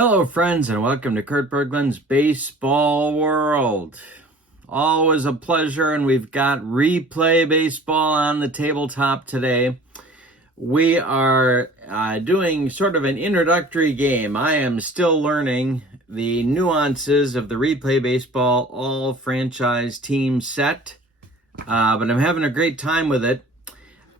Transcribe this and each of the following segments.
Hello, friends, and welcome to Kurt Berglund's Baseball World. Always a pleasure, and we've got replay baseball on the tabletop today. We are doing sort of an introductory game. I am still learning the nuances of the replay baseball all franchise team set, but I'm having a great time with it.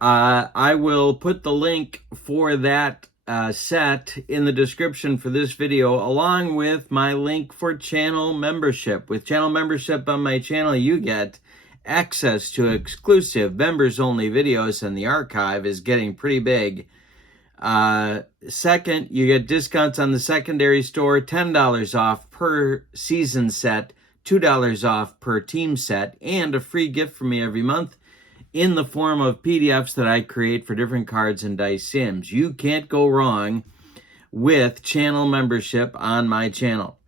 I will put the link for that set in the description for this video, along with my link for channel membership. With channel membership on my channel, you get access to exclusive members-only videos, and the archive is getting pretty big. Second, you get discounts on the secondary store, $10 off per season set, $2 off per team set, and a free gift from me every month in the form of PDFs that I create for different cards and dice sims. You can't go wrong with channel membership on my channel.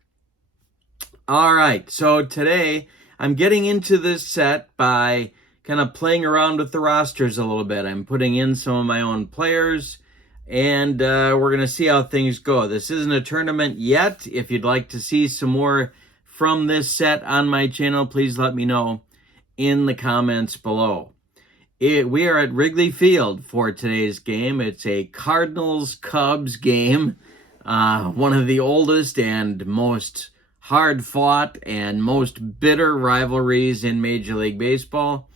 All right, so today I'm getting into this set by kind of playing around with the rosters a little bit. I'm putting in some of my own players, and we're going to see how things go. This isn't a tournament yet. If you'd like to see some more from this set on my channel, please let me know in the comments below. We are at Wrigley Field for today's game. It's a Cardinals-Cubs game, one of the oldest and most hard-fought and most bitter rivalries in Major League Baseball.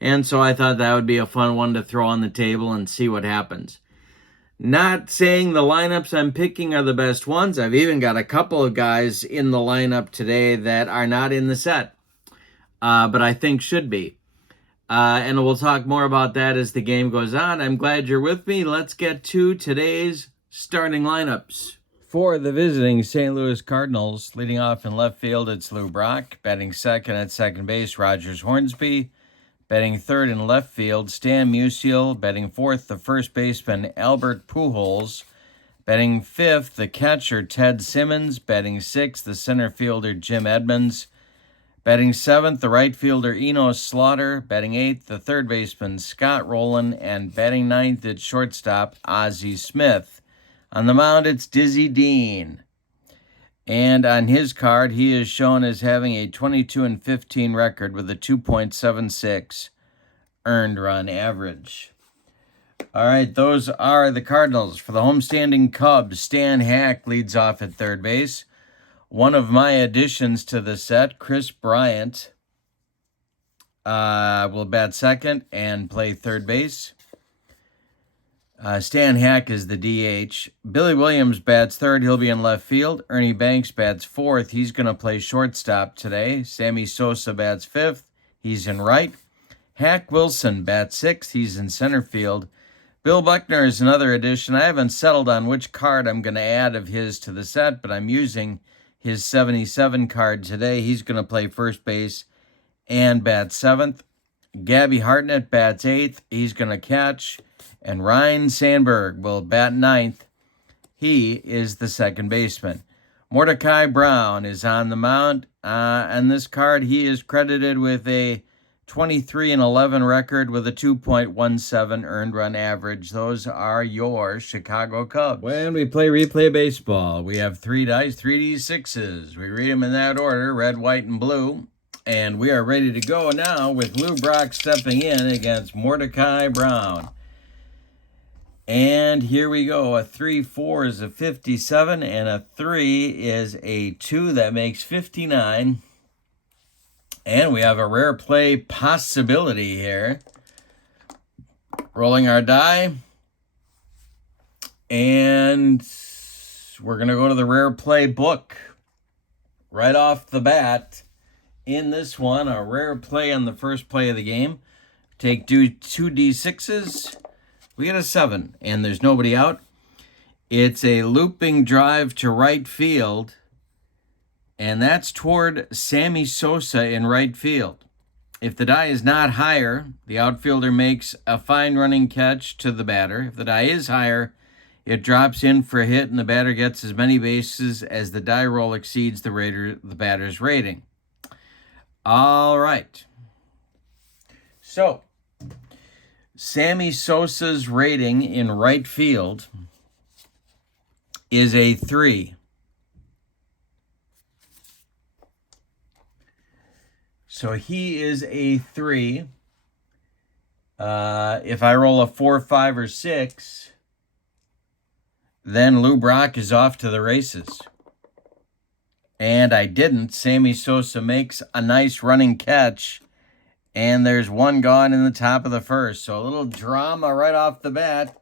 And so I thought that would be a fun one to throw on the table and see what happens. Not saying the lineups I'm picking are the best ones. I've even got a couple of guys in the lineup today that are not in the set, but I think should be. And we'll talk more about that as the game goes on. I'm glad you're with me. Let's get to today's starting lineups. For the visiting St. Louis Cardinals, leading off in left field, it's Lou Brock. Batting second at second base, Rogers Hornsby. Batting third in left field, Stan Musial. Batting fourth, the first baseman, Albert Pujols. Batting fifth, the catcher, Ted Simmons. Batting sixth, the center fielder, Jim Edmonds. Batting seventh, the right fielder, Enos Slaughter. Batting eighth, the third baseman, Scott Rowland. And batting ninth at shortstop, Ozzie Smith. On the mound, it's Dizzy Dean. And on his card, he is shown as having a 22-15 record with a 2.76 earned run average. All right, those are the Cardinals. For the homestanding Cubs, Stan Hack leads off at third base. One of my additions to the set, Chris Bryant, will bat second and play third base. Stan Hack is the DH. Billy Williams bats third. He'll be in left field. Ernie Banks bats fourth. He's going to play shortstop today. Sammy Sosa bats fifth. He's in right. Hack Wilson bats sixth. He's in center field. Bill Buckner is another addition. I haven't settled on which card I'm going to add of his to the set, but I'm using his 77 card today. He's going to play first base and bat seventh. Gabby Hartnett bats eighth. He's going to catch. And Ryan Sandberg will bat ninth. He is the second baseman. Mordecai Brown is on the mound. On this card, he is credited with a 23-11 record with a 2.17 earned run average. Those are your Chicago Cubs. When we play replay baseball, we have 3 dice, 3d6s. We read them in that order, red, white, and blue. And we are ready to go now with Lou Brock stepping in against Mordecai Brown. And here we go. A 3-4 is a 57, and a 3 is a 2. That makes 59. And we have a rare play possibility here. Rolling our die. And we're going to go to the rare play book. Right off the bat, in this one, a rare play on the first play of the game. Take 2 D6s. We get a 7, and there's nobody out. It's a looping drive to right field, and that's toward Sammy Sosa in right field. If the die is not higher, the outfielder makes a fine running catch to the batter. If the die is higher, it drops in for a hit, and the batter gets as many bases as the die roll exceeds the batter's rating. All right. So, Sammy Sosa's rating in right field is a 3. So he is a 3. If I roll a 4, 5, or 6, then Lou Brock is off to the races. And I didn't. Sammy Sosa makes a nice running catch. And there's one gone in the top of the first. So a little drama right off the bat.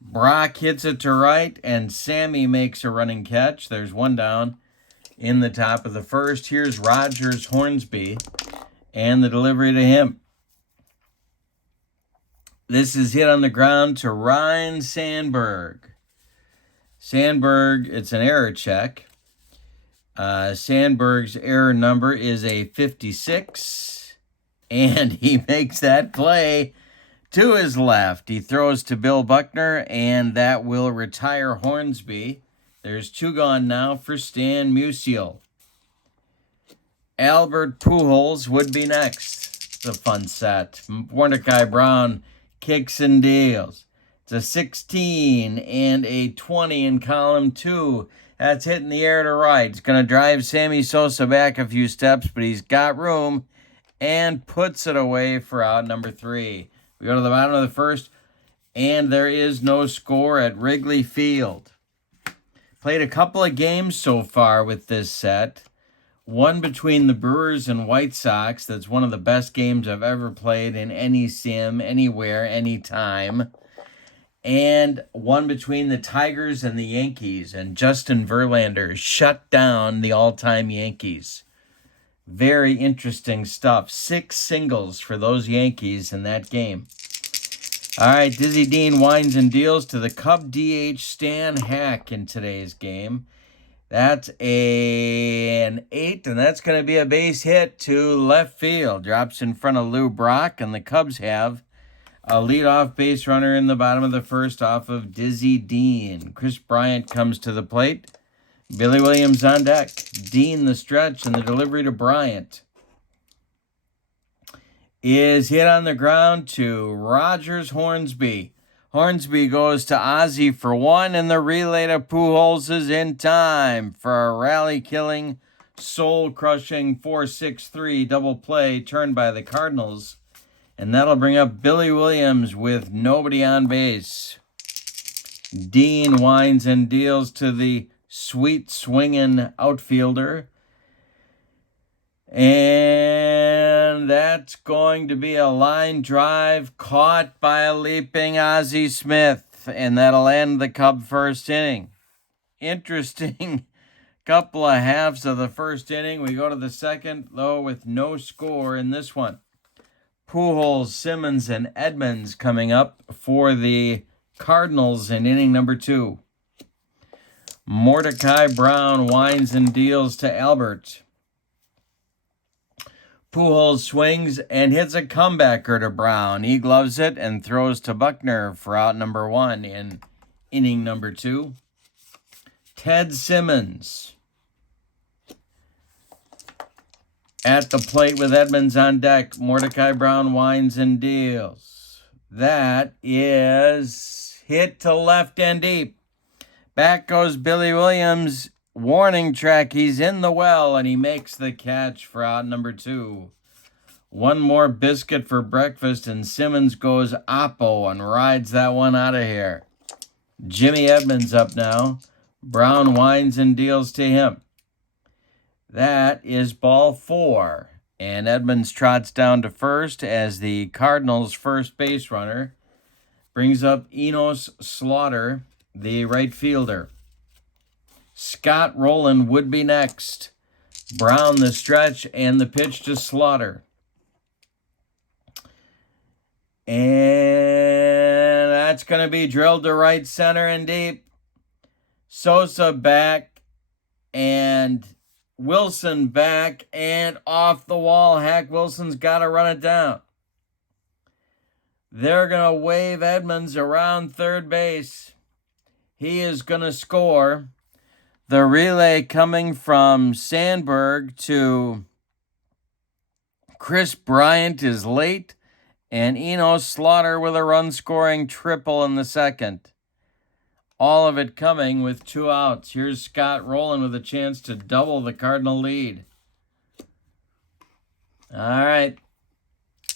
Brock hits it to right, and Sammy makes a running catch. There's one down in the top of the first. Here's Rogers Hornsby and the delivery to him. This is hit on the ground to Ryan Sandberg. Sandberg, it's an error check. Sandberg's error number is a 56, and he makes that play to his left. He throws to Bill Buckner, and that will retire Hornsby. There's 2 gone now for Stan Musial. Albert Pujols would be next. It's a fun set. Mordecai Brown kicks and deals. It's a 16 and a 20 in column 2. That's hitting the air to right. It's going to drive Sammy Sosa back a few steps, but he's got room and puts it away for out number 3. We go to the bottom of the first, and there is no score at Wrigley Field. Played a couple of games so far with this set. One between the Brewers and White Sox. That's one of the best games I've ever played in any sim, anywhere, anytime. And one between the Tigers and the Yankees. And Justin Verlander shut down the all-time Yankees. Very interesting stuff. 6 singles for those Yankees in that game. All right, Dizzy Dean winds and deals to the Cub DH Stan Hack in today's game. That's an 8, and that's going to be a base hit to left field. Drops in front of Lou Brock, and the Cubs have a leadoff base runner in the bottom of the first off of Dizzy Dean. Chris Bryant comes to the plate. Billy Williams on deck. Dean the stretch, and the delivery to Bryant is hit on the ground to Rogers Hornsby. Hornsby goes to Ozzie for 1, and the relay to Pujols is in time for a rally-killing, soul-crushing 4-6-3 double play turned by the Cardinals. And that'll bring up Billy Williams with nobody on base. Dean winds and deals to the sweet swinging outfielder. And that's going to be a line drive caught by a leaping Ozzie Smith. And that'll end the Cub first inning. Interesting couple of halves of the first inning. We go to the second, though, with no score in this one. Pujols, Simmons, and Edmonds coming up for the Cardinals in inning number 2. Mordecai Brown winds and deals to Albert. Pujols swings and hits a comebacker to Brown. He gloves it and throws to Buckner for out number 1 in inning number 2. Ted Simmons at the plate with Edmonds on deck. Mordecai Brown winds and deals. That is hit to left and deep. Back goes Billy Williams. Warning track. He's in the well, and he makes the catch for out number 2. One more biscuit for breakfast, and Simmons goes oppo and rides that one out of here. Jimmy Edmonds up now. Brown winds and deals to him. That is ball 4. And Edmonds trots down to first as the Cardinals' first base runner brings up Enos Slaughter, the right fielder. Scott Rowland would be next. Brown the stretch and the pitch to Slaughter. And that's going to be drilled to right center and deep. Sosa back and Wilson back and off the wall. Hack Wilson's got to run it down. They're going to wave Edmonds around third base. He is going to score. The relay coming from Sandberg to Chris Bryant is late, and Enos Slaughter with a run-scoring triple in the second. All of it coming with 2 outs. Here's Scott Rowland with a chance to double the Cardinal lead. All right.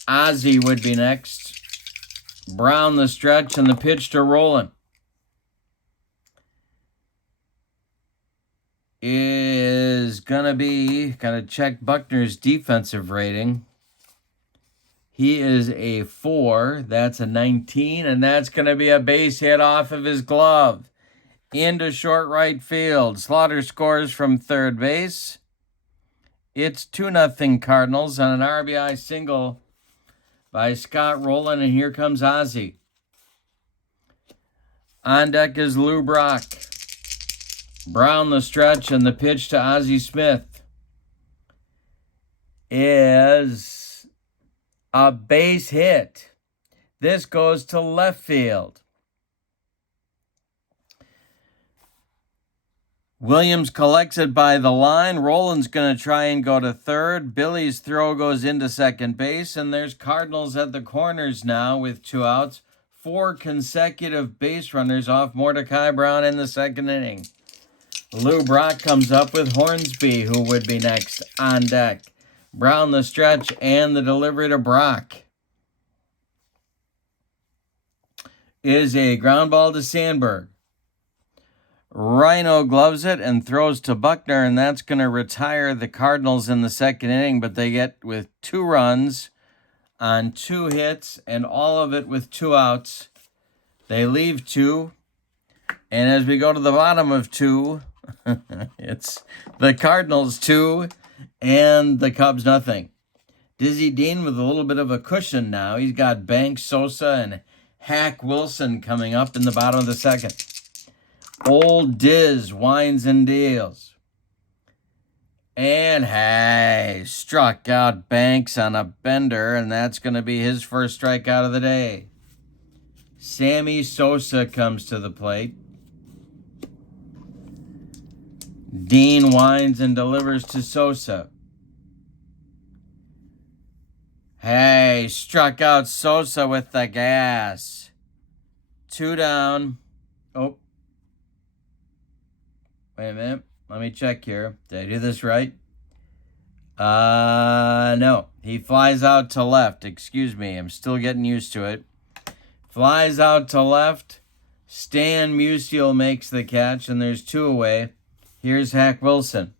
Ozzie would be next. Brown the stretch and the pitch to Roland. Is going to be, got to check Buckner's defensive rating. He is a 4. That's a 19, and that's going to be a base hit off of his glove. Into short right field. Slaughter scores from third base. It's 2-0 Cardinals on an RBI single by Scott Rowland, and here comes Ozzie. On deck is Lou Brock. Brown the stretch, and the pitch to Ozzie Smith is a base hit. This goes to left field. Williams collects it by the line. Roland's going to try and go to third. Billy's throw goes into second base, and there's Cardinals at the corners now with 2 outs. 4 consecutive base runners off Mordecai Brown in the second inning. Lou Brock comes up with Hornsby, who would be next on deck. Brown the stretch and the delivery to Brock is a ground ball to Sandberg. Rhino gloves it and throws to Buckner, and that's going to retire the Cardinals in the second inning, but they get with 2 runs on 2 hits and all of it with 2 outs. They leave 2, and as we go to the bottom of 2, it's the Cardinals 2 and the Cubs nothing. Dizzy Dean with a little bit of a cushion now. He's got Banks, Sosa, and Hack Wilson coming up in the bottom of the second. Old Diz winds and deals. And hey, struck out Banks on a bender, and that's going to be his first strikeout of the day. Sammy Sosa comes to the plate. Dean winds and delivers to Sosa. Hey, struck out Sosa with the gas. 2 down. Oh. Wait a minute. Let me check here. Did I do this right? No. He flies out to left. Excuse me. I'm still getting used to it. Flies out to left. Stan Musial makes the catch, and there's 2 away. Here's Hack Wilson.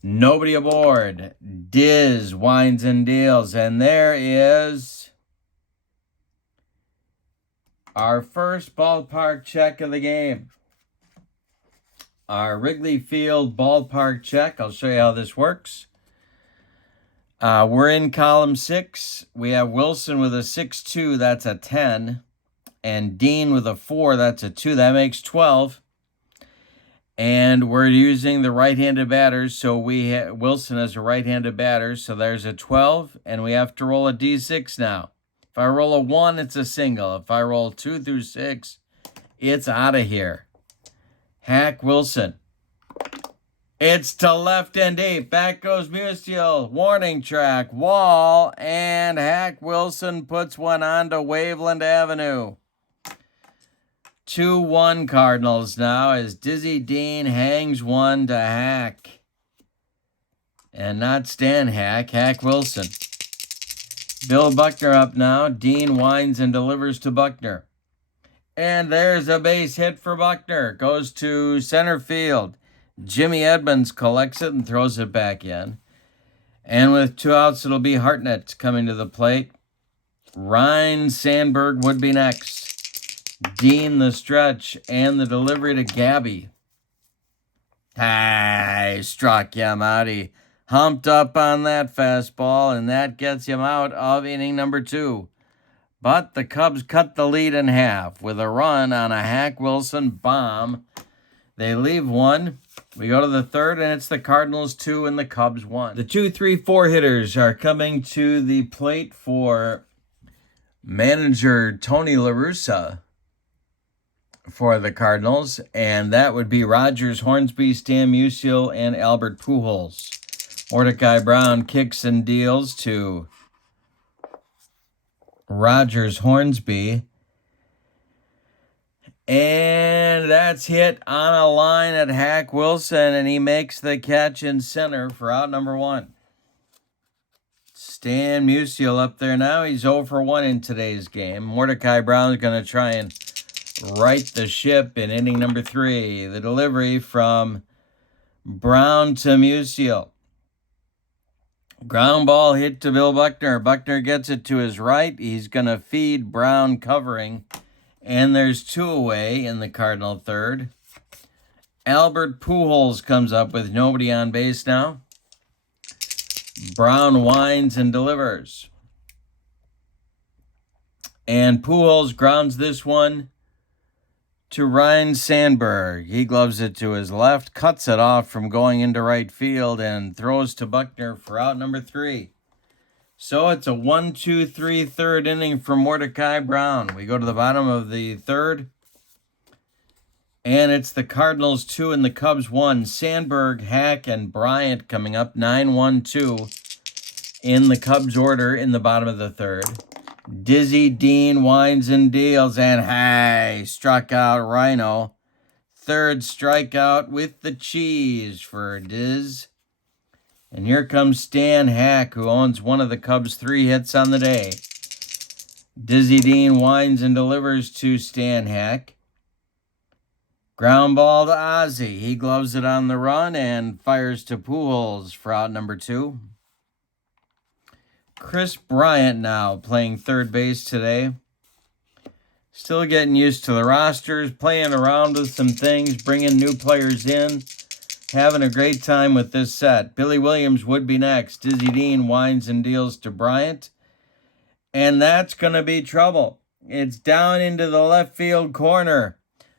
Nobody aboard. Diz winds and deals. And there is our first ballpark check of the game. Our Wrigley Field ballpark check. I'll show you how this works. We're in column 6. We have Wilson with a 6-2. That's a 10. And Dean with a 4, that's a 2. That makes 12. And we're using the right-handed batters, so Wilson as a right-handed batter, so there's a 12, and we have to roll a D6 now. If I roll a 1, it's a single. If I roll 2 through 6, it's out of here. Hack Wilson. It's to left and deep. Back goes Musial. Warning track, wall, and Hack Wilson puts one on to Waveland Avenue. 2-1 Cardinals now as Dizzy Dean hangs one to Hack. And not Stan Hack, Hack Wilson. Bill Buckner up now. Dean winds and delivers to Buckner. And there's a base hit for Buckner. Goes to center field. Jimmy Edmonds collects it and throws it back in. And with 2 outs, it'll be Hartnett coming to the plate. Ryan Sandberg would be next. Dean the stretch and the delivery to Gabby. Struck Yamati. Humped up on that fastball, and that gets him out of inning number 2. But the Cubs cut the lead in half with a run on a Hack Wilson bomb. They leave 1. We go to the third, and it's the Cardinals 2 and the Cubs 1. The 2, 3, 4 hitters are coming to the plate for manager Tony La Russa for the Cardinals, and that would be Rogers, Hornsby, Stan Musial, and Albert Pujols. Mordecai Brown kicks and deals to Rogers Hornsby. And that's hit on a line at Hack Wilson, and he makes the catch in center for out number 1. Stan Musial up there now. He's 0 for 1 in today's game. Mordecai Brown's going to try and right the ship in inning number 3. The delivery from Brown to Musial. Ground ball hit to Bill Buckner. Buckner gets it to his right. He's going to feed Brown covering. And there's 2 away in the Cardinal third. Albert Pujols comes up with nobody on base now. Brown winds and delivers. And Pujols grounds this one to Ryan Sandberg. He gloves it to his left, cuts it off from going into right field, and throws to Buckner for out number 3. So it's a 1-2-3 third inning for Mordecai Brown. We go to the bottom of the third, and it's the Cardinals 2 and the Cubs 1. Sandberg, Hack, and Bryant coming up 9-1-2 in the Cubs order in the bottom of the third. Dizzy Dean winds and deals, and hey, struck out Rhino. Third strikeout with the cheese for Diz. And here comes Stan Hack, who owns one of the Cubs' 3 hits on the day. Dizzy Dean winds and delivers to Stan Hack. Ground ball to Ozzie. He gloves it on the run and fires to Pujols for out number 2. Chris Bryant now playing third base today. Still getting used to the rosters, playing around with some things, bringing new players in, having a great time with this set. Billy Williams would be next. Dizzy Dean winds and deals to Bryant. And that's going to be trouble. It's down into the left field corner.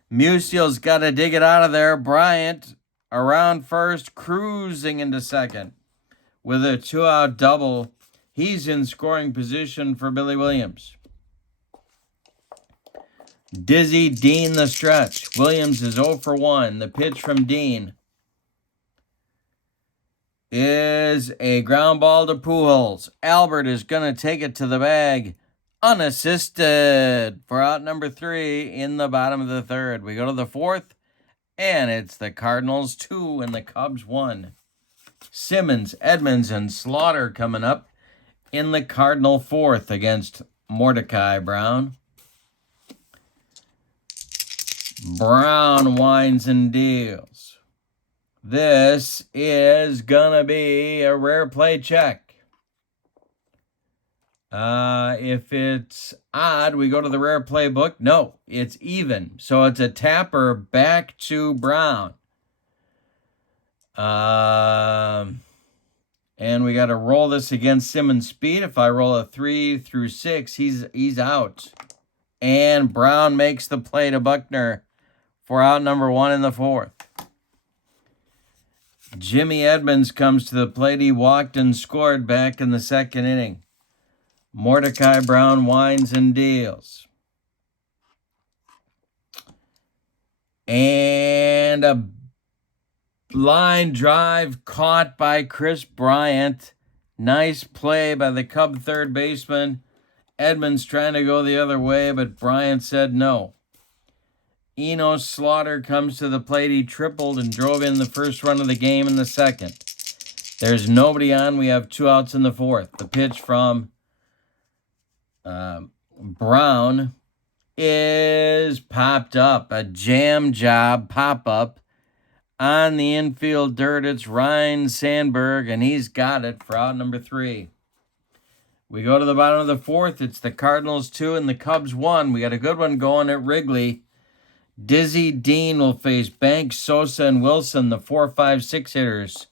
Musial's got to dig it out of there. Bryant around first, cruising into second with a 2-out double. He's in scoring position for Billy Williams. Dizzy Dean the stretch. Williams is 0 for 1. The pitch from Dean is a ground ball to Pujols. Albert is going to take it to the bag unassisted for out number 3 in the bottom of the third. We go to the fourth, and it's the Cardinals 2 and the Cubs 1. Simmons, Edmonds, and Slaughter coming up in the Cardinal fourth against Mordecai Brown. Brown winds and deals. This is going to be a rare play check. If it's odd, we go to the rare play book. No, it's even. So it's a tapper back to Brown. And we got to roll this against Simmons' speed. If I roll a 3 through 6, he's out. And Brown makes the play to Buckner for out number 1 in the fourth. Jimmy Edmonds comes to the plate. He walked and scored back in the second inning. Mordecai Brown winds and deals. And a line drive caught by Chris Bryant. Nice play by the Cub third baseman. Edmonds trying to go the other way, but Bryant said no. Enos Slaughter comes to the plate. He tripled and drove in the first run of the game in the second. There's nobody on. We have 2 outs in the fourth. The pitch from Brown is popped up. A jam job pop-up on the infield dirt. It's Ryan Sandberg, and he's got it for out number 3. We go to the bottom of the fourth. It's the Cardinals 2 and the Cubs 1. We got a good one going at Wrigley. Dizzy Dean will face Banks, Sosa, and Wilson, the 4, 5, 6 hitters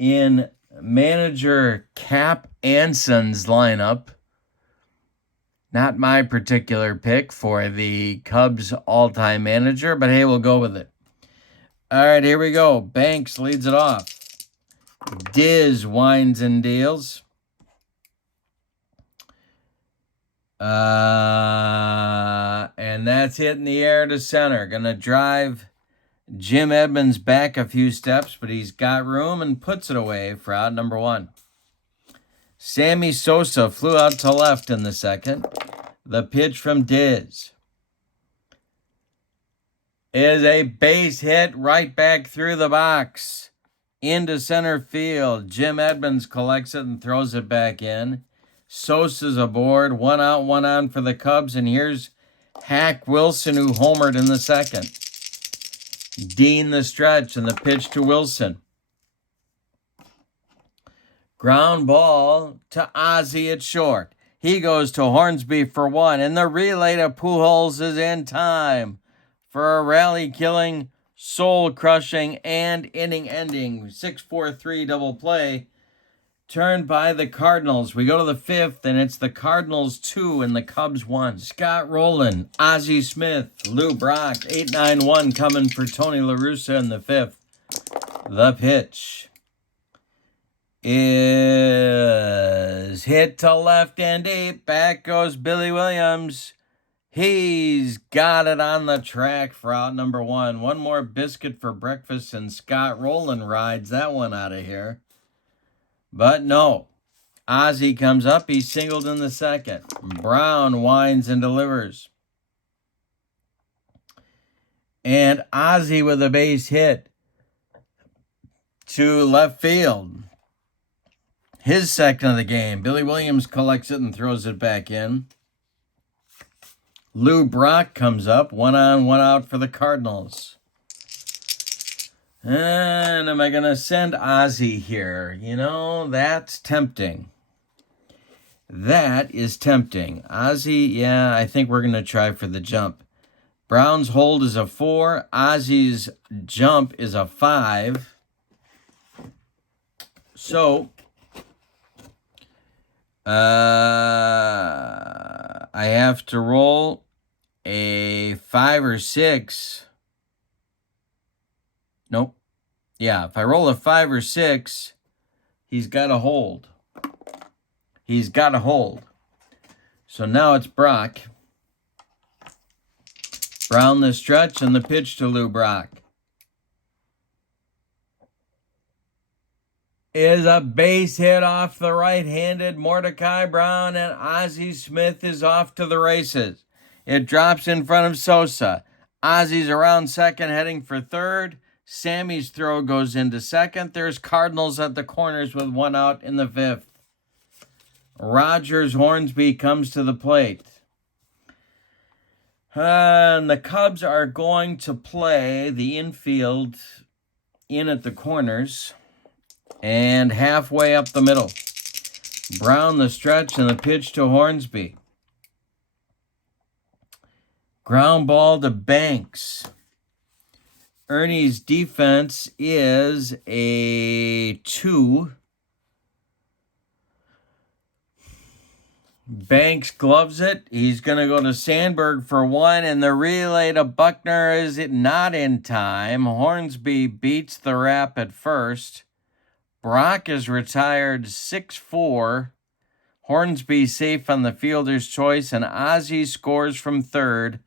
in manager Cap Anson's lineup. Not my particular pick for the Cubs all-time manager, but hey, we'll go with it. All right, here we go. Banks leads it off. Diz winds and deals. And that's hit in the air to center. Going to drive Jim Edmonds back a few steps, but he's got room and puts it away for out number 1. Sammy Sosa flew out to left in the second. The pitch from Diz. is a base hit right back through the box into center field. Jim Edmonds collects it and throws it back in. Sosa's aboard. 1 out, 1 on for the Cubs. And here's Hack Wilson, who homered in the second. Dean the stretch and the pitch to Wilson. Ground ball to Ozzie at short. He goes to Hornsby for 1. And the relay to Pujols is in time for a rally-killing, soul-crushing, and inning-ending 6-4-3 double play turned by the Cardinals. We go to the 5th, and it's the Cardinals 2 and the Cubs 1. Scott Rowland, Ozzie Smith, Lou Brock, 8-9-1 coming for Tony La Russa in the 5th. The pitch is hit to left and deep. Back goes Billy Williams. He's got it on the track for out number 1. One more biscuit for breakfast, and Scott Rowland rides that one out of here. But no. Ozzie comes up. He's singled in the second. Brown winds and delivers. And Ozzie with a base hit to left field. His second of the game. Billy Williams collects it and throws it back in. Lou Brock comes up, 1 on, 1 out for the Cardinals. And am I going to send Ozzie here? You know, that's tempting. That is tempting. Ozzie, yeah, I think we're going to try for the jump. Brown's hold is a 4. Ozzie's jump is a 5. So, I have to roll a 5 or 6. Nope. Yeah, if I roll a 5 or 6, he's got to hold. He's got to hold. So now it's Brock. Brown the stretch and the pitch to Lou Brock is a base hit off the right-handed Mordecai Brown, and Ozzie Smith is off to the races. It drops in front of Sosa. Ozzie's around second, heading for third. Sammy's throw goes into second. There's Cardinals at the corners with 1 out in the 5th. Rogers Hornsby comes to the plate. And the Cubs are going to play the infield in at the corners and halfway up the middle. Brown the stretch and the pitch to Hornsby. Ground ball to Banks. Ernie's defense is a 2. Banks gloves it. He's going to go to Sandberg for 1, and the relay to Buckner is not in time. Hornsby beats the wrap at first. Brock is retired 6-4. Hornsby safe on the fielder's choice, and Ozzie scores from third.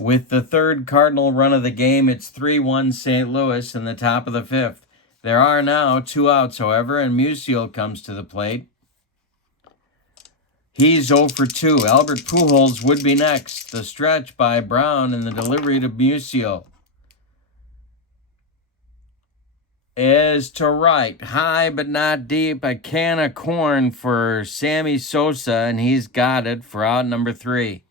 With the third Cardinal run of the game, it's 3-1 St. Louis in the top of the 5th. There are now 2 outs, however, and Musial comes to the plate. He's 0 for 2. Albert Pujols would be next. The stretch by Brown and the delivery to Musial is to right. High but not deep. A can of corn for Sammy Sosa, and he's got it for out number 3.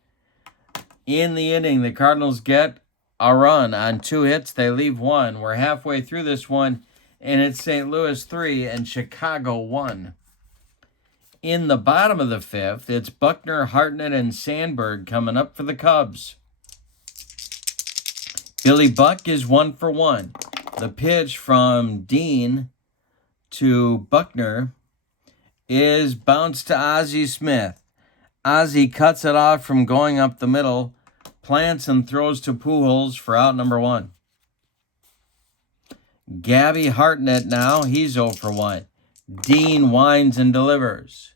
In the inning, the Cardinals get a run on 2 hits. They leave 1. We're halfway through this one, and it's St. Louis 3 and Chicago 1. In the bottom of the 5th, it's Buckner, Hartnett, and Sandberg coming up for the Cubs. Billy Buck is 1 for 1. The pitch from Dean to Buckner is bounced to Ozzie Smith. Ozzie cuts it off from going up the middle, plants and throws to Pujols for out number 1. Gabby Hartnett now, he's 0 for 1. Dean winds and delivers.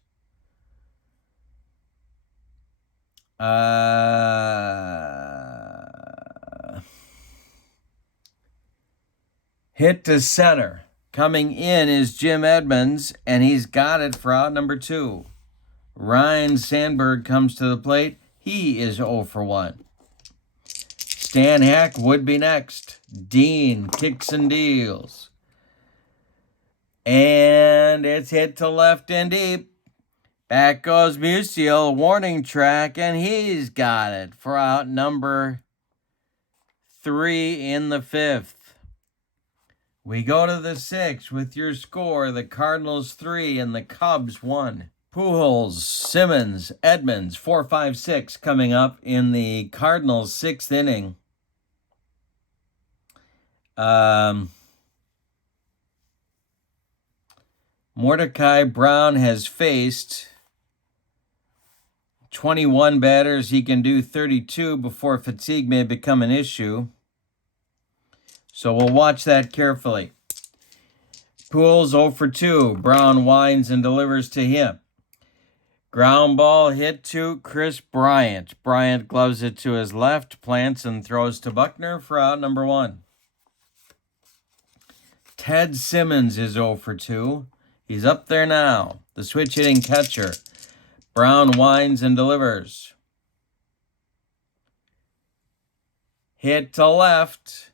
Hit to center. Coming in is Jim Edmonds, and he's got it for out number 2. Ryan Sandberg comes to the plate. He is 0 for 1. Stan Hack would be next. Dean kicks and deals. And it's hit to left and deep. Back goes Musial, warning track, and he's got it for out number 3 in the 5th. We go to the 6th with your score, the Cardinals 3 and the Cubs 1. Pujols, Simmons, Edmonds, 4, 5, 6 coming up in the Cardinals' 6th inning. Mordecai Brown has faced 21 batters. He can do 32 before fatigue may become an issue. So we'll watch that carefully. Pujols 0 for 2. Brown winds and delivers to him. Ground ball hit to Chris Bryant. Bryant gloves it to his left, plants and throws to Buckner for out number 1. Ted Simmons is 0 for 2. He's up there now. The switch hitting catcher. Brown winds and delivers. Hit to left.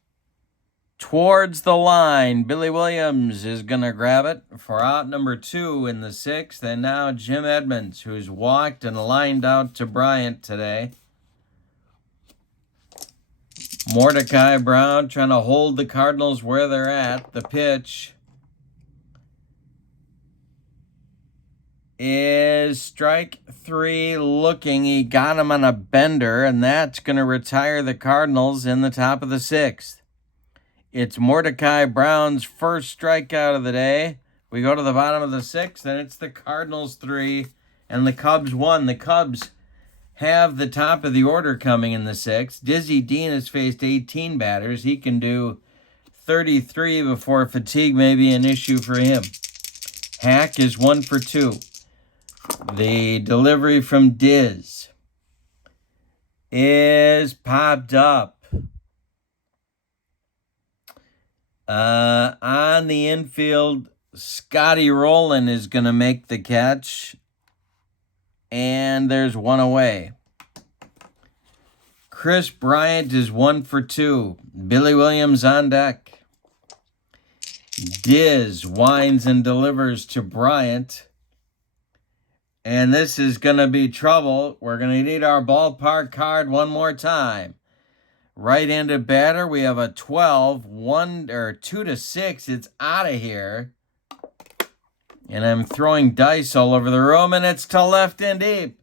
Towards the line. Billy Williams is going to grab it for out number 2 in the 6th. And now Jim Edmonds, who's walked and lined out to Bryant today. Mordecai Brown trying to hold the Cardinals where they're at. The pitch is strike 3 looking. He got him on a bender, and that's going to retire the Cardinals in the top of the 6th. It's Mordecai Brown's first strikeout of the day. We go to the bottom of the 6th, and it's the Cardinals 3 and the Cubs 1. The Cubs have the top of the order coming in the 6th. Dizzy Dean has faced 18 batters. He can do 33 before fatigue may be an issue for him. Hack is 1 for 2. The delivery from Diz is popped up. On the infield, Scotty Rowland is going to make the catch. And there's one away. Chris Bryant is 1 for 2. Billy Williams on deck. Diz winds and delivers to Bryant. And this is going to be trouble. We're going to need our ballpark card one more time. Right-handed batter, we have a 12, 2 to 6. It's out of here. And I'm throwing dice all over the room, and it's to left and deep.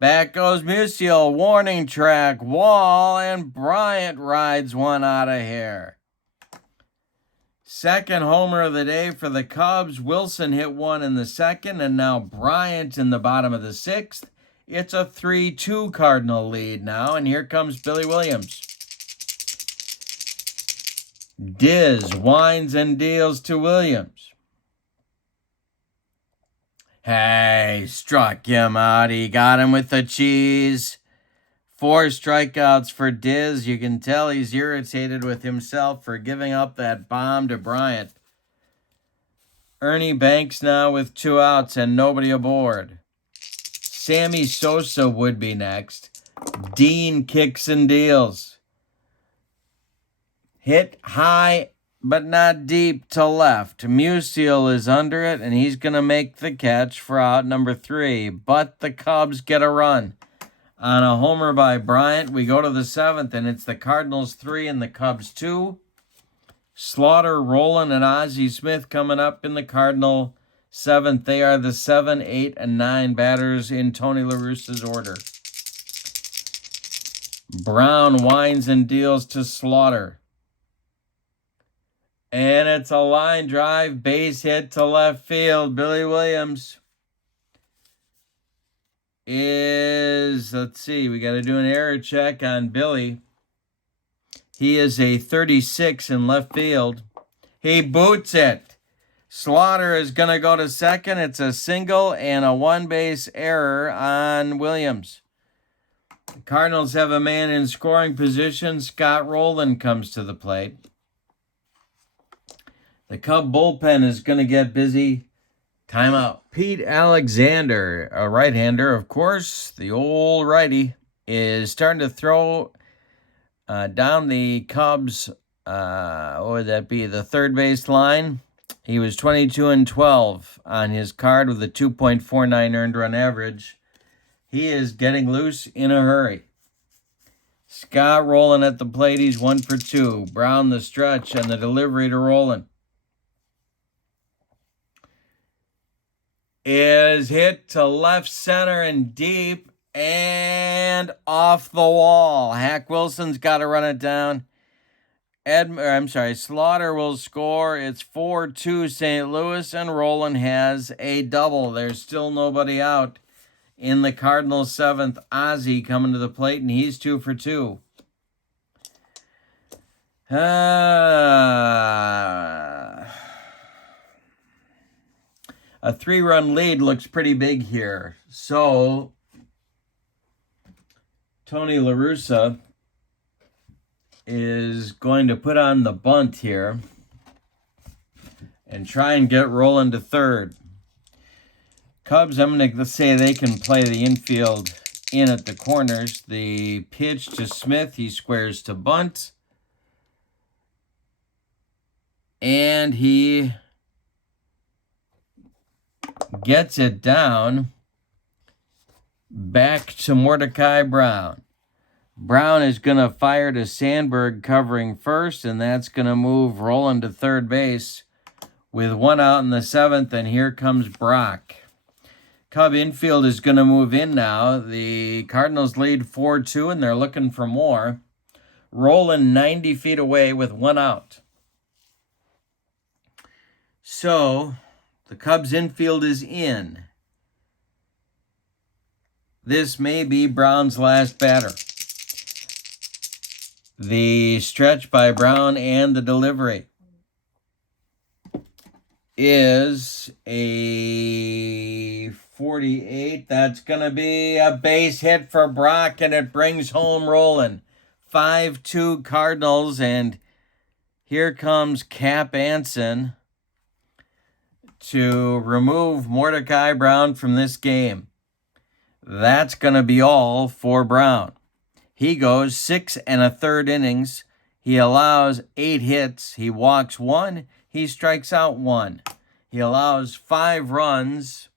Back goes Musial, warning track, wall, and Bryant rides one out of here. Second homer of the day for the Cubs. Wilson hit one in the 2nd, and now Bryant in the bottom of the 6th. It's a 3-2 Cardinal lead now, and here comes Billy Williams. Diz winds and deals to Williams. Hey, struck him out. He got him with the cheese. 4 strikeouts for Diz. You can tell he's irritated with himself for giving up that bomb to Bryant. Ernie Banks now with 2 outs and nobody aboard. Sammy Sosa would be next. Dean kicks and deals. Hit high, but not deep to left. Musial is under it, and he's going to make the catch for out number 3. But the Cubs get a run. On a homer by Bryant, we go to the 7th, and it's the Cardinals 3 and the Cubs 2. Slaughter, Rowland, and Ozzie Smith coming up in the Cardinal 7th. They are the 7, 8, and 9 batters in Tony La Russa's order. Brown winds and deals to Slaughter. And it's a line drive, base hit to left field. Billy Williams is, we got to do an error check on Billy. He is a 36 in left field. He boots it. Slaughter is going to go to second. It's a single and a 1-base error on Williams. The Cardinals have a man in scoring position. Scott Rowland comes to the plate. The Cub bullpen is going to get busy. Timeout. Pete Alexander, a right-hander, of course, the old righty, is starting to throw Down the Cubs, what would that be, the third base line. He was 22-12 on his card with a 2.49 earned run average. He is getting loose in a hurry. Scott rolling at the plate. He's 1 for 2. Brown the stretch and the delivery to Roland. Is hit to left center and deep and off the wall. Hack Wilson's got to run it down. Slaughter will score. It's 4-2 St. Louis, and Roland has a double. There's still nobody out in the Cardinals' 7th. Ozzie coming to the plate, and he's 2 for 2. A 3-run lead looks pretty big here. So, Tony La Russa is going to put on the bunt here and try and get Roland to third. Cubs, I'm going to say they can play the infield in at the corners. The pitch to Smith, he squares to bunt. And he gets it down back to Mordecai Brown. Brown is going to fire to Sandberg covering first, and that's going to move Roland to third base with 1 out in the 7th, and here comes Brock. Cub infield is going to move in now. The Cardinals lead 4-2, and they're looking for more. Roland 90 feet away with 1 out. So, the Cubs infield is in. This may be Brown's last batter. The stretch by Brown and the delivery is a 48. That's going to be a base hit for Brock, and it brings home Roland. 5-2 Cardinals, and here comes Cap Anson to remove Mordecai Brown from this game. That's going to be all for Brown. He goes 6 1/3 innings. He allows 8 hits. He walks 1. He strikes out 1. He allows 5 runs,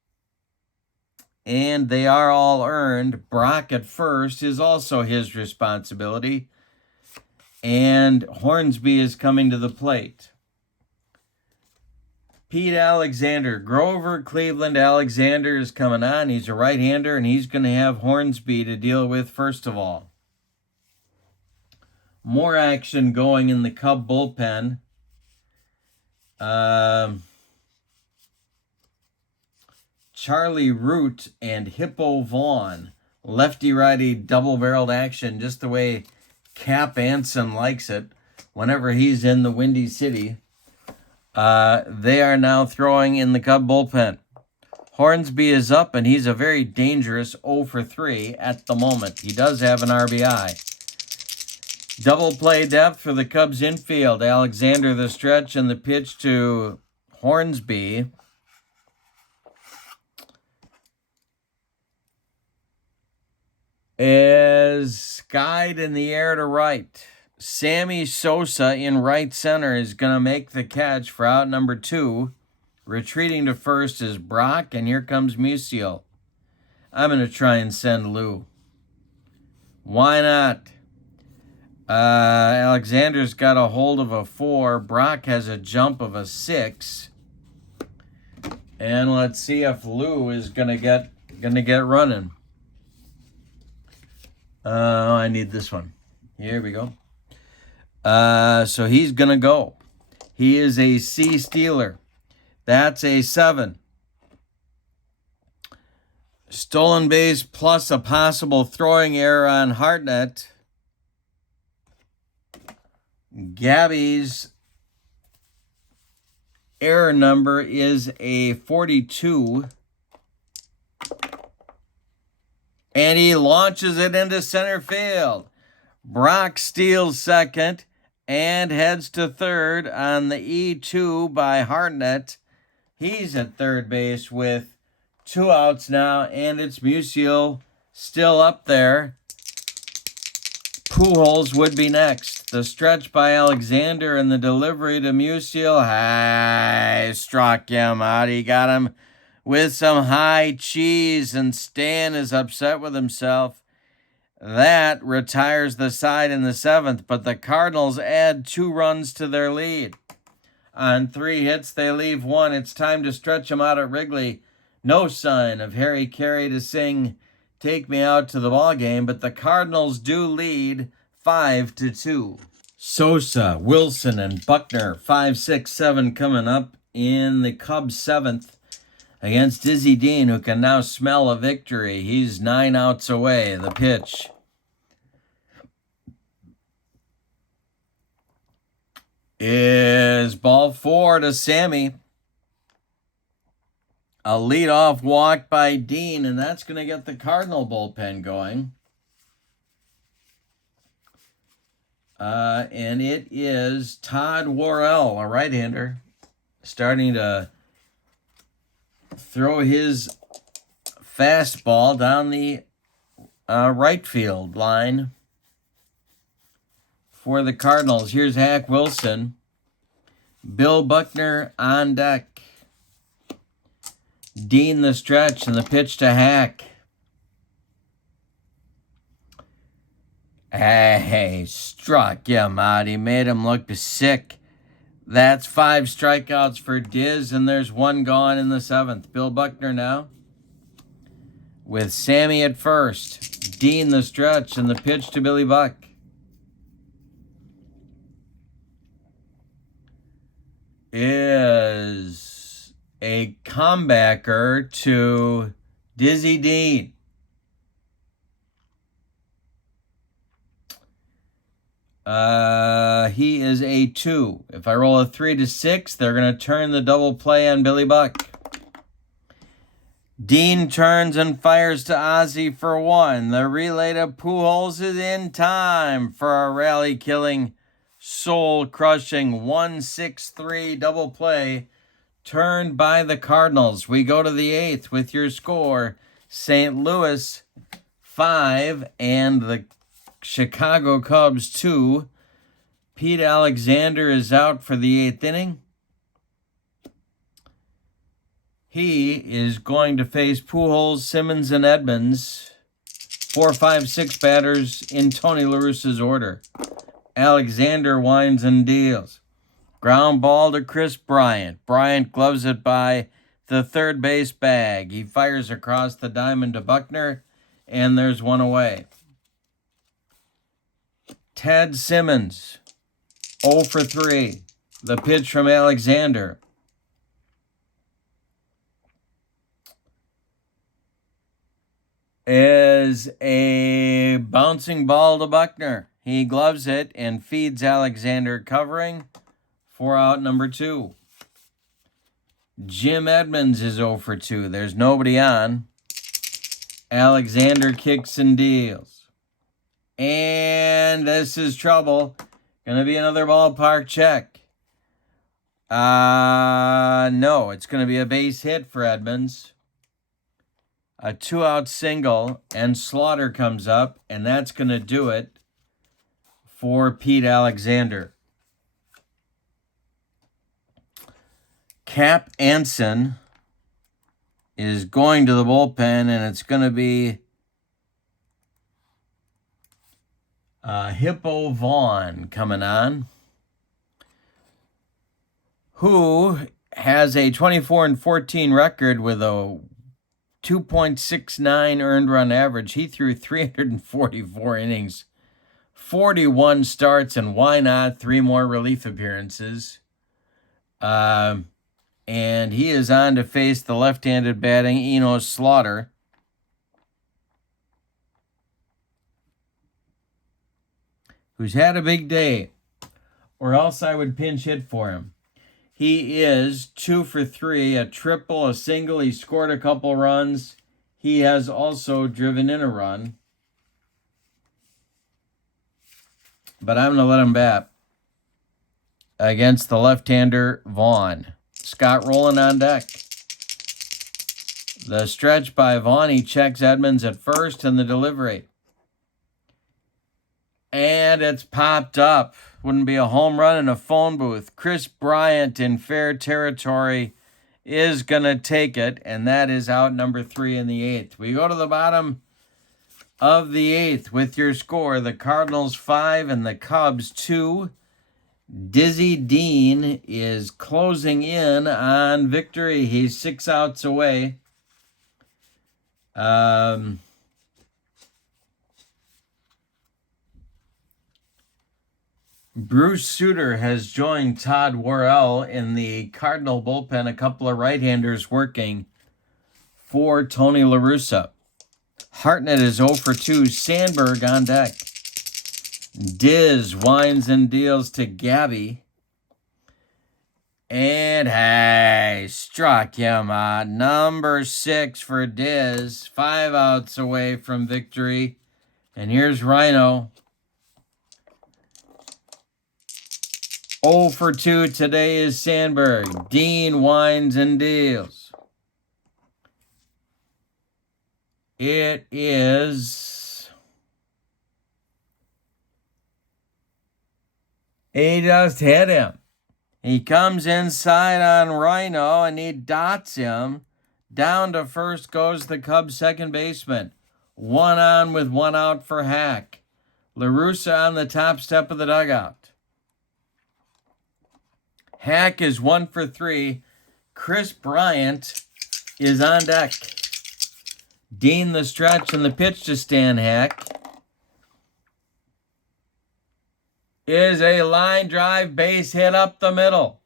and they are all earned. Brock at first is also his responsibility, and Hornsby is coming to the plate. Pete Alexander, Grover, Cleveland. Alexander is coming on. He's a right-hander, and he's going to have Hornsby to deal with first of all. More action going in the Cub bullpen. Charlie Root and Hippo Vaughn. Lefty-righty double-barreled action, just the way Cap Anson likes it whenever he's in the Windy City. They are now throwing in the Cub bullpen. Hornsby is up, and he's a very dangerous 0 for 3 at the moment. He does have an RBI. Double play depth for the Cubs infield. Alexander the stretch, and the pitch to Hornsby is skied in the air to right. Sammy Sosa in right center is going to make the catch for out number 2. Retreating to first is Brock, and here comes Musial. I'm going to try and send Lou. Why not? Alexander's got a hold of a 4. Brock has a jump of a 6. And let's see if Lou is gonna get running. I need this one. Here we go. So he's gonna go. He is a C stealer. That's a 7. Stolen base plus a possible throwing error on Hartnett. Gabby's error number is a 42. And he launches it into center field. Brock steals second and heads to third on the E2 by Hartnett. He's at third base with 2 outs now, and it's Musial still up there. Pujols would be next. The stretch by Alexander and the delivery to Musial. Struck him out. He got him with some high cheese, and Stan is upset with himself. That retires the side in the 7th, but the Cardinals add 2 runs to their lead. On 3 hits, they leave 1. It's time to stretch him out at Wrigley. No sign of Harry Carey to sing "Take Me Out to the Ball Game," but the Cardinals do lead 5-2. Sosa, Wilson, and Buckner, 5, 6, 7 coming up in the Cubs' 7th against Dizzy Dean, who can now smell a victory. He's 9 outs away. The pitch is ball 4 to Sammy. A leadoff walk by Dean, and that's going to get the Cardinal bullpen going. And it is Todd Worrell, a right-hander, starting to throw his fastball down the right field line for the Cardinals. Here's Hack Wilson. Bill Buckner on deck. Dean the stretch, and the pitch to Hack. Hey, struck him out. He made him look sick. That's 5 strikeouts for Diz, and there's 1 gone in the 7th. Bill Buckner now with Sammy at first. Dean the stretch, and the pitch to Billy Buck. Is a comebacker to Dizzy Dean. He is a 2. If I roll a 3 to 6, they're going to turn the double play on Billy Buck. Dean turns and fires to Ozzie for 1. The relay to Pujols is in time for a rally-killing, soul-crushing 1-6-3 double play turned by the Cardinals. We go to the 8th with your score. St. Louis 5 and the Chicago Cubs 2. Pete Alexander is out for the 8th inning. He is going to face Pujols, Simmons, and Edmonds. 4, 5, 6 batters in Tony La Russa's order. Alexander winds and deals. Ground ball to Chris Bryant. Bryant gloves it by the third base bag. He fires across the diamond to Buckner, and there's 1 away. Ted Simmons, 0 for 3. The pitch from Alexander. Is a bouncing ball to Buckner. He gloves it and feeds Alexander covering for out number 2. Jim Edmonds is 0 for 2. There's nobody on. Alexander kicks and deals. And this is trouble. Gonna be another ballpark check. No, it's gonna be a base hit for Edmonds. A 2-out single, and Slaughter comes up, and that's gonna do it for Pete Alexander. Cap Anson is going to the bullpen, and it's going to be Hippo Vaughn coming on, who has a 24-14 record with a 2.69 earned run average. He threw 344 innings, 41 starts, and why not 3 more relief appearances. And he is on to face the left-handed batting Enos Slaughter. Who's had a big day, or else I would pinch hit for him. He is 2 for 3, a triple, a single. He scored a couple runs. He has also driven in a run. But I'm going to let him bat against the left-hander Vaughn. Scott Rowland on deck. The stretch by Vaughn. He checks Edmonds at first, and the delivery And it's popped up. Wouldn't be a home run in a phone booth. Chris Bryant in fair territory is going to take it, and that is out number 3 in the 8th. We go to the bottom of the 8th with your score. The Cardinals 5 and the Cubs 2. Dizzy Dean is closing in on victory. He's 6 outs away. Bruce Sutter has joined Todd Worrell in the Cardinal bullpen. A couple of right-handers working for Tony La Russa. Hartnett is 0 for 2. Sandberg on deck. Diz winds and deals to Gabby. And hey, struck him out. Number 6 for Diz. 5 outs away from victory. And here's Rhino. 0 for 2 today is Sandberg. Dean winds and deals. It is... He just hit him. He comes inside on Rhino and he dots him. Down to first goes the Cubs second baseman. 1 on with 1 out for Hack. La Russa on the top step of the dugout. Hack is 1 for 3. Chris Bryant is on deck. Dean the stretch and the pitch to Stan Hack is a line drive base hit up the middle.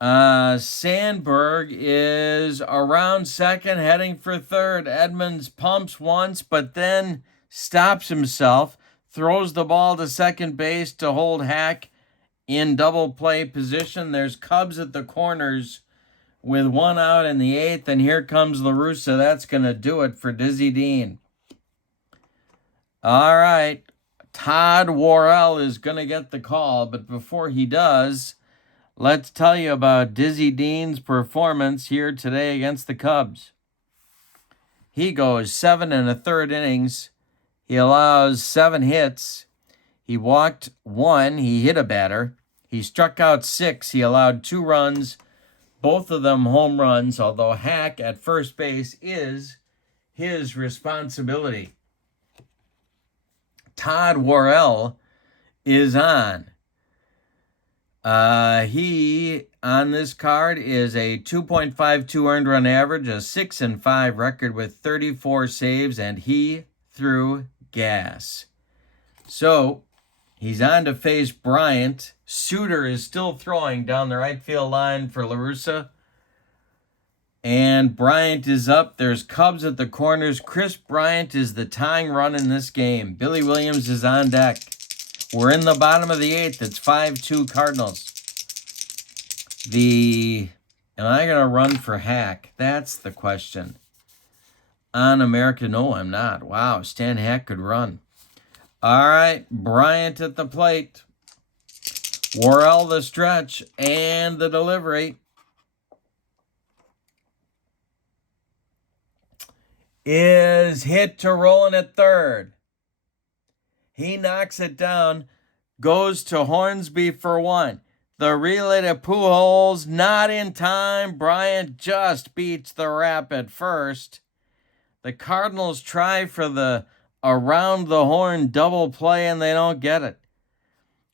Sandberg is around second, heading for third. Edmonds pumps once, but then stops himself, throws the ball to second base to hold Hack in double play position. There's Cubs at the corners with 1 out in the 8th, and here comes La Russa. That's going to do it for Dizzy Dean. All right, Todd Worrell is going to get the call, but before he does, let's tell you about Dizzy Dean's performance here today against the Cubs. He goes 7 1/3 innings. He allows 7 hits. He walked 1. He hit a batter. He struck out 6. He allowed 2 runs, both of them home runs, although Hack at first base is his responsibility. Todd Worrell is on. He, on this card, is a 2.52 earned run average, a 6-5 record with 34 saves, and he threw gas. So, he's on to face Bryant. Sutter is still throwing down the right field line for La Russa. And Bryant is up. There's Cubs at the corners. Chris Bryant is the tying run in this game. Billy Williams is on deck. We're in the bottom of the 8th. It's 5-2 Cardinals. Am I going to run for Hack? That's the question. On America, no, I'm not. Wow, Stan Hack could run. All right, Bryant at the plate. Worrell the stretch and the delivery. Is hit to Roland at third. He knocks it down, goes to Hornsby for 1. The relay to Pujols, not in time. Bryant just beats the wrap at first. The Cardinals try for the around the horn double play, and they don't get it.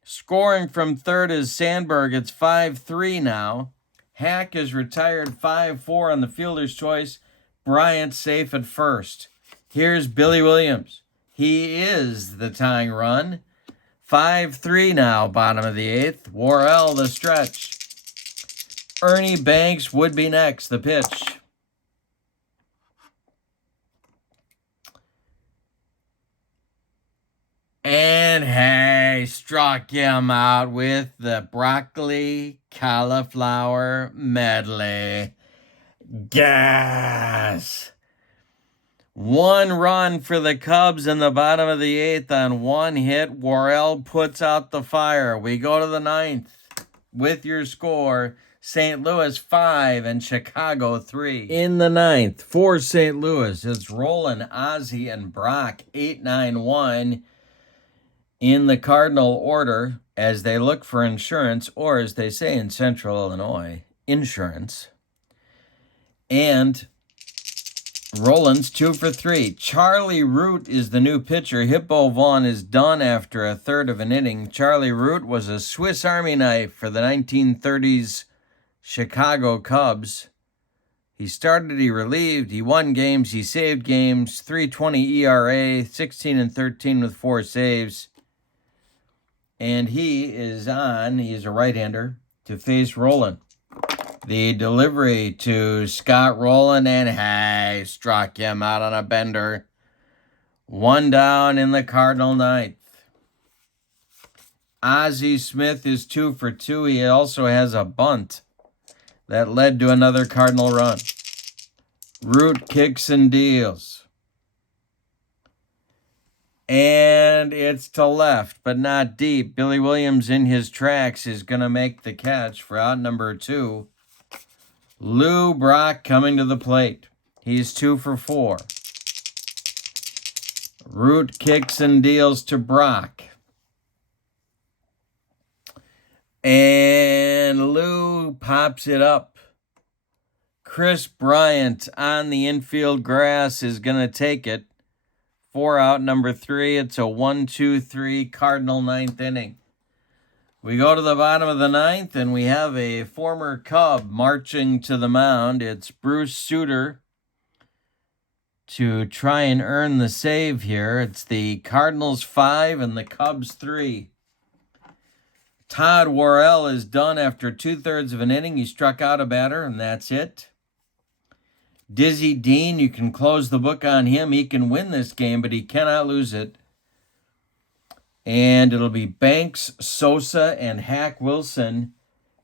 Scoring from third is Sandberg. It's 5-3 now. Hack is retired 5-4 on the fielder's choice. Bryant safe at first. Here's Billy Williams. He is the tying run. 5-3 now, bottom of the 8th. Worrell the stretch. Ernie Banks would be next, the pitch. And hey, struck him out with the broccoli cauliflower medley. Gas! 1 run for the Cubs in the bottom of the 8th on 1 hit. Worrell puts out the fire. We go to the 9th with your score. St. Louis 5 and Chicago 3. In the 9th for St. Louis, it's Roland, Ozzie, and Brock. 8-9-1. in the cardinal order as they look for insurance, or as they say in Central Illinois, insurance. And Roland's 2 for 3. Charlie Root is the new pitcher. Hippo Vaughn is done after a third of an inning. Charlie Root was a Swiss Army knife for the 1930s Chicago Cubs. He started, he relieved, he won games, he saved games, 3.20 ERA, 16-13 with 4 saves. And he's a right-hander, to face Roland. The delivery to Scott Rowland, and struck him out on a bender. 1 down in the Cardinal ninth. Ozzie Smith is 2 for 2. He also has a bunt that led to another Cardinal run. Root kicks and deals. And it's to left, but not deep. Billy Williams in his tracks is going to make the catch for out number 2. Lou Brock coming to the plate. He's 2 for 4. Root kicks and deals to Brock. And Lou pops it up. Chris Bryant on the infield grass is going to take it. 4 out, number 3. It's a 1-2-3 Cardinal ninth inning. We go to the bottom of the ninth, and we have a former Cub marching to the mound. It's Bruce Sutter to try and earn the save here. It's the Cardinals 5 and the Cubs 3. Todd Worrell is done after 2/3 of an inning. He struck out a batter, and that's it. Dizzy Dean, you can close the book on him. He can win this game, but he cannot lose it. And it'll be Banks, Sosa, and Hack Wilson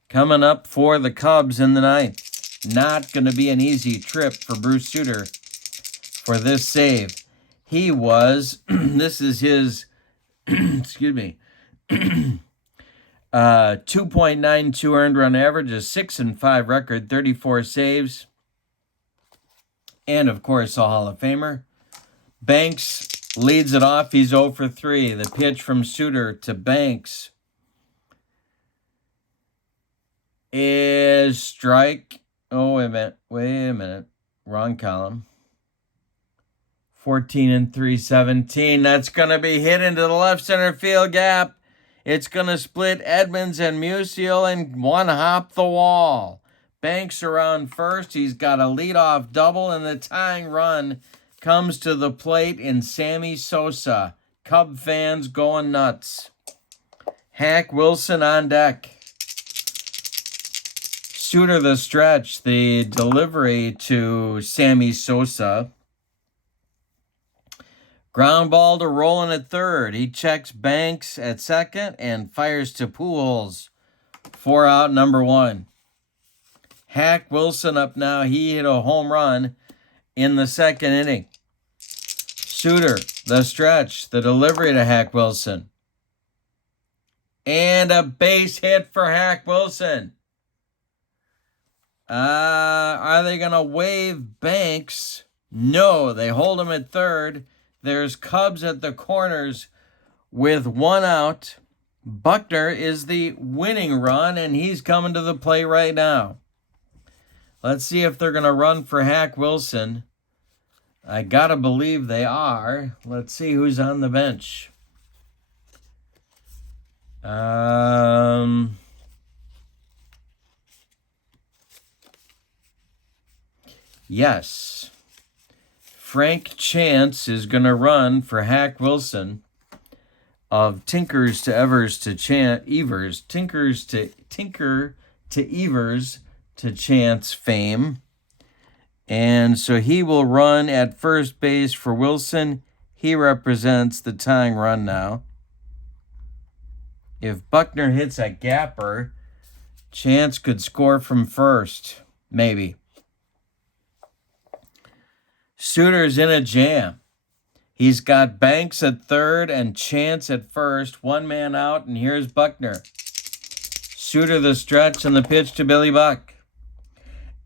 coming up for the Cubs in the ninth. Not going to be an easy trip for Bruce Sutter for this save. He was, this is his, excuse me, 2.92 earned run average, a 6-5 record, 34 saves. And, of course, a Hall of Famer. Banks leads it off. He's 0 for 3. The pitch from Sutter to Banks is strike. Oh, wait a minute. Wrong column. 14-3, 17. That's going to be hit into the left center field gap. It's going to split Edmonds and Musial and one hop the wall. Banks around first. He's got a leadoff double, and the tying run comes to the plate in Sammy Sosa. Cub fans going nuts. Hack Wilson on deck. Sutter the stretch. The delivery to Sammy Sosa. Ground ball to Roland at third. He checks Banks at second and fires to Pujols. 4 out, number 1. Hack Wilson up now. He hit a home run in the second inning. Sutter, the stretch, the delivery to Hack Wilson. And a base hit for Hack Wilson. Are they going to wave Banks? No, they hold him at third. There's Cubs at the corners with 1 out. Buckner is the winning run, and he's coming to the plate right now. Let's see if they're going to run for Hack Wilson. I got to believe they are. Let's see who's on the bench. Yes. Frank Chance is going to run for Hack Wilson of Tinkers to Evers to Evers. Tinker to Evers to Chance fame. And so he will run at first base for Wilson. He represents the tying run now. If Buckner hits a gapper, Chance could score from first. Maybe. Sutter's in a jam. He's got Banks at third and Chance at first. 1 man out, and here's Buckner. Sutter the stretch and the pitch to Billy Buck.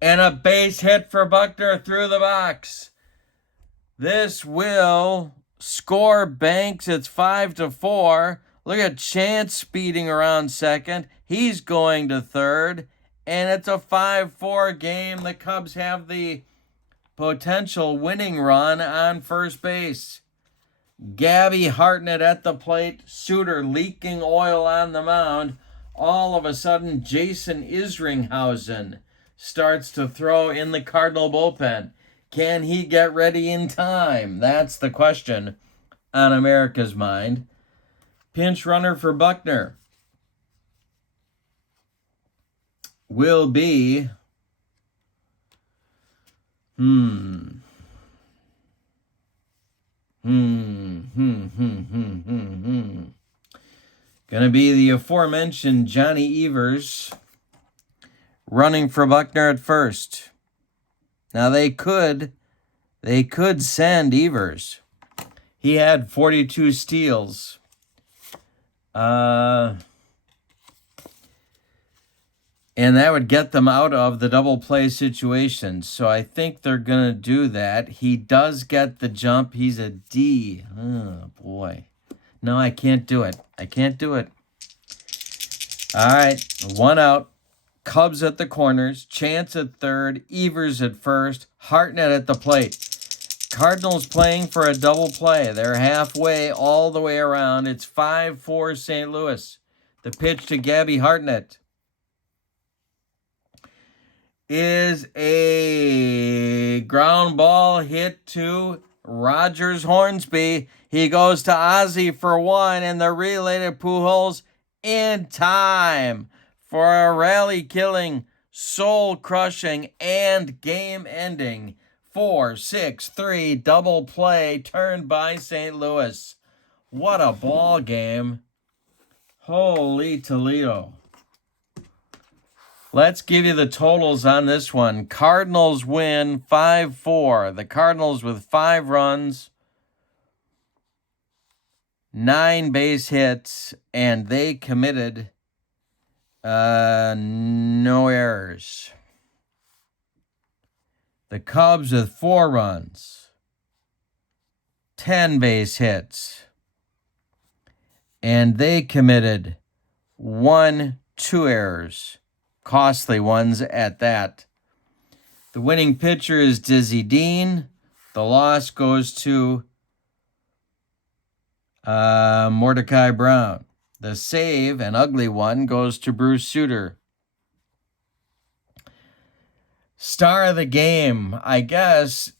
And a base hit for Buckner through the box. This will Score banks. It's 5-4. Look at Chance speeding around second. He's going to third. And it's a 5-4 game. The Cubs have the potential winning run on first base. Gabby Hartnett at the plate. Suter leaking oil on the mound. All of a sudden, Jason Isringhausen starts to throw in the Cardinal bullpen. Can he get ready in time? That's the question on America's mind. Pinch runner for Buckner will be Gonna be the aforementioned Johnny Evers running for Buckner at first. Now they could send Evers. He had 42 steals. And that would get them out of the double play situation. So I think they're going to do that. He does get the jump. He's a D. Oh, boy. No, I can't do it. I can't do it. All right, 1 out. Cubs at the corners. Chance at third. Evers at first. Hartnett at the plate. Cardinals playing for a double play. They're halfway all the way around. It's 5-4 St. Louis. The pitch to Gabby Hartnett is a ground ball hit to Rogers Hornsby. He goes to Ozzie for 1, and the relay to Pujols in time for a rally-killing, soul-crushing, and game-ending 4-6-3 double play turned by St. Louis. What a ball game. Holy Toledo. Let's give you the totals on this one. Cardinals win 5-4. The Cardinals with 5 runs, 9 base hits, and they committed no errors. The Cubs with 4 runs, 10 base hits, and they committed 2 errors. Costly ones at that. The winning pitcher is Dizzy Dean. The loss goes to Mordecai Brown. The save, an ugly one, goes to Bruce Suter. Star of the game, I guess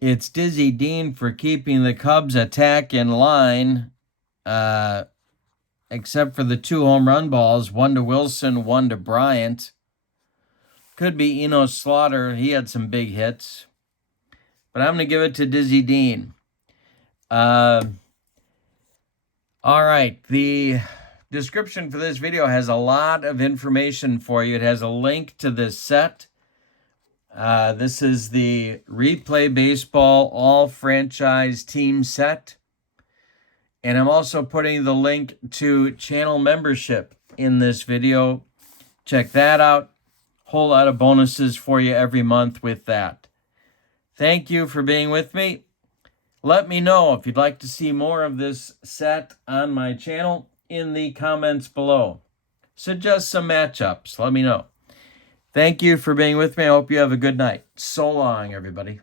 it's Dizzy Dean for keeping the Cubs' attack in line. Except for the 2 home run balls, 1 to Wilson, 1 to Bryant. Could be Eno Slaughter. He had some big hits. But I'm going to give it to Dizzy Dean. All right. The description for this video has a lot of information for you. It has a link to this set. This is the Replay Baseball All Franchise Team set. And I'm also putting the link to channel membership in this video. Check that out. Whole lot of bonuses for you every month with that. Thank you for being with me. Let me know if you'd like to see more of this set on my channel in the comments below. Suggest some matchups. Let me know. Thank you for being with me. I hope you have a good night. So long, everybody.